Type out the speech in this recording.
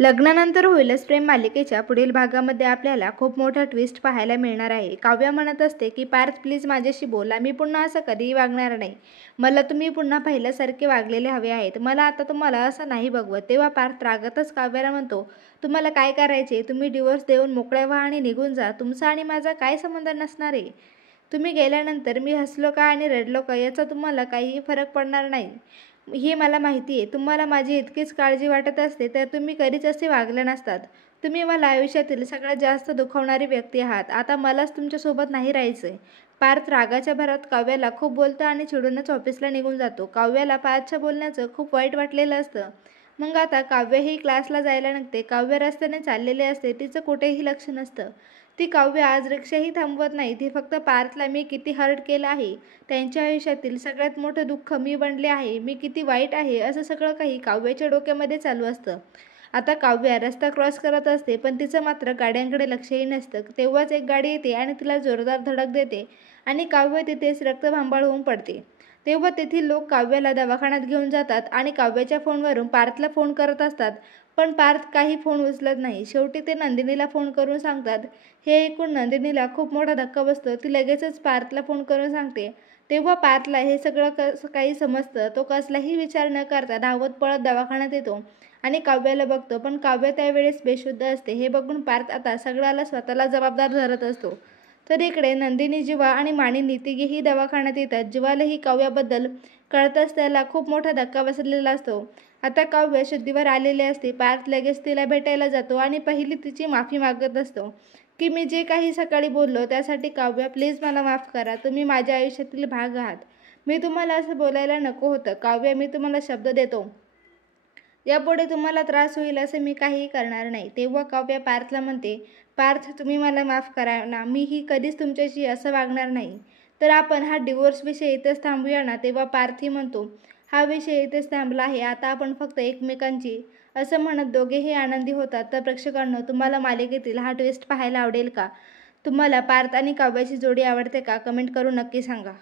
लग्नानंतर होईलच प्रेम मालिकेच्या पुढील भागामध्ये आपल्याला खूप मोठा ट्विस्ट पाहायला मिळणार आहे। काव्या म्हणत असते की पार्थ प्लीज माझ्याशी बोला, मी पुन्हा असं कधीही वागणार नाही। मला तुम्ही पुन्हा पहिल्यासारखे वागलेले हवे आहेत, मला आता तुम्हाला असं नाही बघवत। तेव्हा पार्थ रागातच काव्याला म्हणतो, तुम्हाला काय करायचे तुम्ही डिवोर्स देऊन मोकळ्या व्हा आणि निघून जा, तुमचा आणि माझा काय संबंध नसणार आहे। तुम्ही गेल्यानंतर मी हसलो का आणि रडलो का याचा तुम्हाला काहीही फरक पडणार नाही, हे मला माहिती आहे। तुम्हाला माझी इतकीच काळजी वाटत असते तर तुम्ही कधीच असे वागले नसतात। तुम्ही मला आयुष्यातील सगळ्यात जास्त दुखवणारी व्यक्ती आहात, आता मलाच तुमच्यासोबत नाही राहायचंय। पार्थ रागाच्या भरात काव्याला खूप बोलतो आणि चिडूनच ऑफिसला निघून जातो। काव्याला पार्थच्या बोलण्याचं खूप वाईट वाटलेलं असतं। मग आता काव्य ही क्लासला जायला निघते। काव्य रस्त्याने चाललेले असते, तिचं कुठेही लक्ष नसतं। ती काव्य आज रिक्षाही थांबवत नाही, ती फक्त पार्थला मी किती हर्ट केलं आहे, त्यांच्या आयुष्यातील सगळ्यात मोठं दुःख मी बनले आहे, मी किती वाईट आहे, असं सगळं काही काव्याच्या डोक्यामध्ये चालू असतं। आता काव्या रस्ता क्रॉस करत असते पण तिचं मात्र गाड्यांकडे लक्षही नसतं। तेव्हाच एक गाडी येते आणि तिला जोरदार धडक देते आणि काव्य तिथेच रक्तभांबाळ होऊन पडते। तेव्हा तेथील लोक काव्याला दवाखान्यात घेऊन जातात आणि काव्याच्या फोनवरून पार्थला फोन करत असतात, पण पार्थ काही फोन उचलत नाही। शेवटी ते नंदिनीला फोन करून सांगतात। हे ऐकून नंदिनीला खूप मोठा धक्का बसतो, ती लगेचच पार्थला फोन करून सांगते। तेव्हा पार्थला हे सगळं काही समजतं, तो कसलाही विचार न करता धावत पळत दवाखान्यात येतो आणि काव्याला बघतो, पण काव्य त्यावेळेस बेशुद्ध असते। हे बघून पार्थ आता सगळ्याला स्वतःला जबाबदार धरत असतो। तर इकडे नंदिनी, जीवा आणि मानिनी तिघेही दवाखान्यात येतात। जीवालाही काव्याबद्दल कळतच त्याला खूप मोठा धक्का बसलेला असतो। आता काव्य शुद्धीवर आलेले असते। पार्थ लगेच तिला भेटायला जातो आणि पहिली तिची माफी मागत असतो की मी जे काही सकाळी बोललो त्यासाठी काव्य प्लीज मला माफ करा, तुम्ही माझ्या आयुष्यातील भाग आहात, मी तुम्हाला असं बोलायला नको होतं। काव्य मी तुम्हाला शब्द देतो, यापुढे तुम्हाला त्रास होईल असे मी काहीही करणार नाही। तेव्हा काव्य पार्थला म्हणते, पार्थ तुम्ही मला माफ करा ना, मीही कधीच तुमच्याशी असं वागणार नाही, तर आपण हा डिवोर्स विषय इथेच थांबूया ना। तेव्हा पार्थही म्हणतो, हा विषय इथेच थांबला आहे, आता आपण फक्त एकमेकांची, असं म्हणत दोघेही आनंदी होतात। तर प्रेक्षकांनो, तुम्हाला मालिकेतील हा ट्विस्ट पाहायला आवडेल का? तुम्हाला पार्थ आणि काव्याची जोडी आवडते का? कमेंट करून नक्की सांगा।